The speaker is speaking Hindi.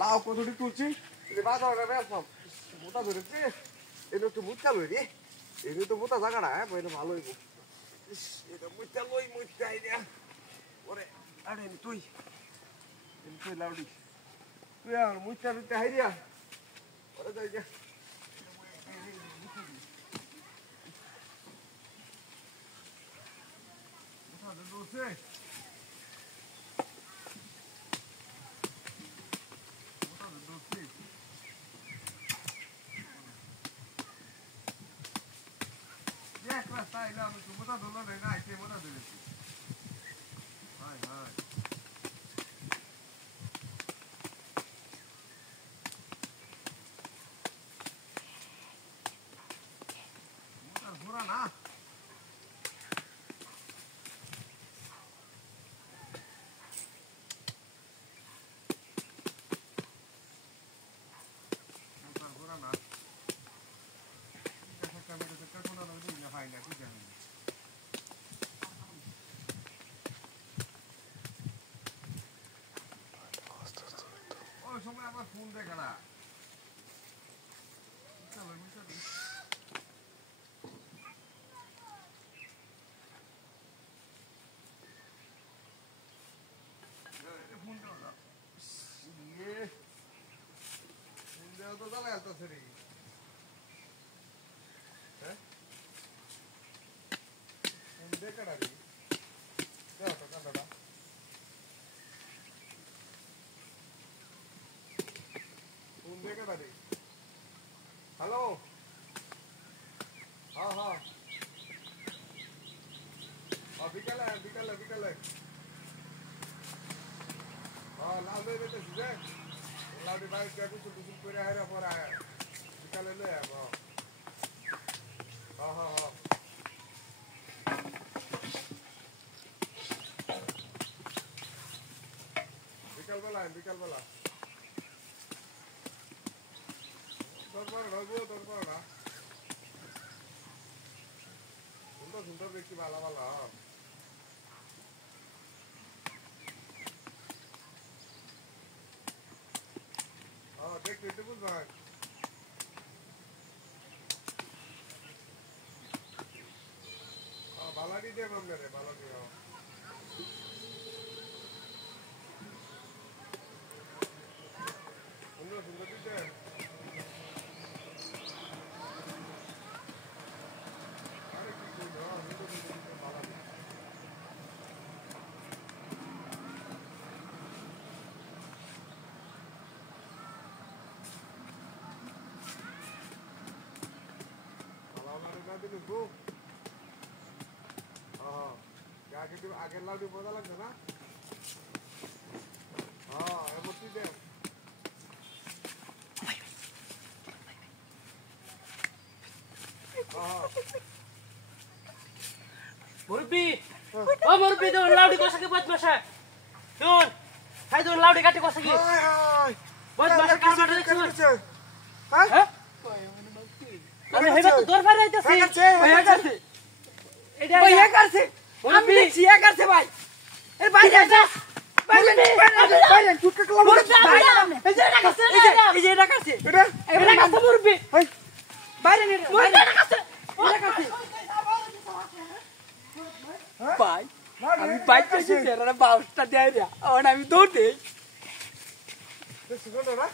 লাউ কতটি তুলছি বাজারটা বেসলাম মোটা ধরেছে এটা একটু মুচা লই রে এই তো মোটা জায়গাটা হ্যাঁ এটা ভালো হইব এটা মুচা লই মুচা আইডিয়া ওরে আরে তুই লাউডি তুই আর মুচা দিতে হাইরিয়া ওরে যাই যা মোটা ধরছে Sai lá, tu botar do lado aí, não, tem botar dele. Vai, vai. Botar fora na. Botar fora na. Essa câmera de cá quando não vinha, vai, né, que já. সময় আমার ফোন দেখা না চলো চলো ফোন দাও ইয়ে ফোন দাও তো দাঁড়ায় আসতেছে রে হ্যাঁ ফোন দেখা রে দাও তো কাঁদাটা हेलो हाँ हाँ बिकल है हाँ लाल दे देते सीधे लाल डिवाइस क्या कुछ पूरे है पर आया बिकल ले हाँ हाँ हाँ बिकल वाला सुंदर व्यक्ति वाला हाँ देख ब्यूटीफुल भाई हाँ बालाडी दे हम मेरे बालाडी हाँ सुंदर दीजिए आगे लाउडी मजा लगता ना हाँ एमोटी दे मुर्बी ओ मुर्बी तो लाउडी को सके बदमाश है सुन हाय तो लाउडी काटे को सके बदमाश का मार दे सुन हां अरे हेबे तो दूर पर रहते से भैया कर से আমি দেখছি এ করছে ভাই এর ভাই যা ভাই চুটকে কলম ভাই এই যে এটা করছে এটা করছে মুরবি বাইরে নে এটা করছে ভাই আমি বাইক করছি তেরা বাউসটা দেয় রে আর আমি দৌড় দেই দেখছ না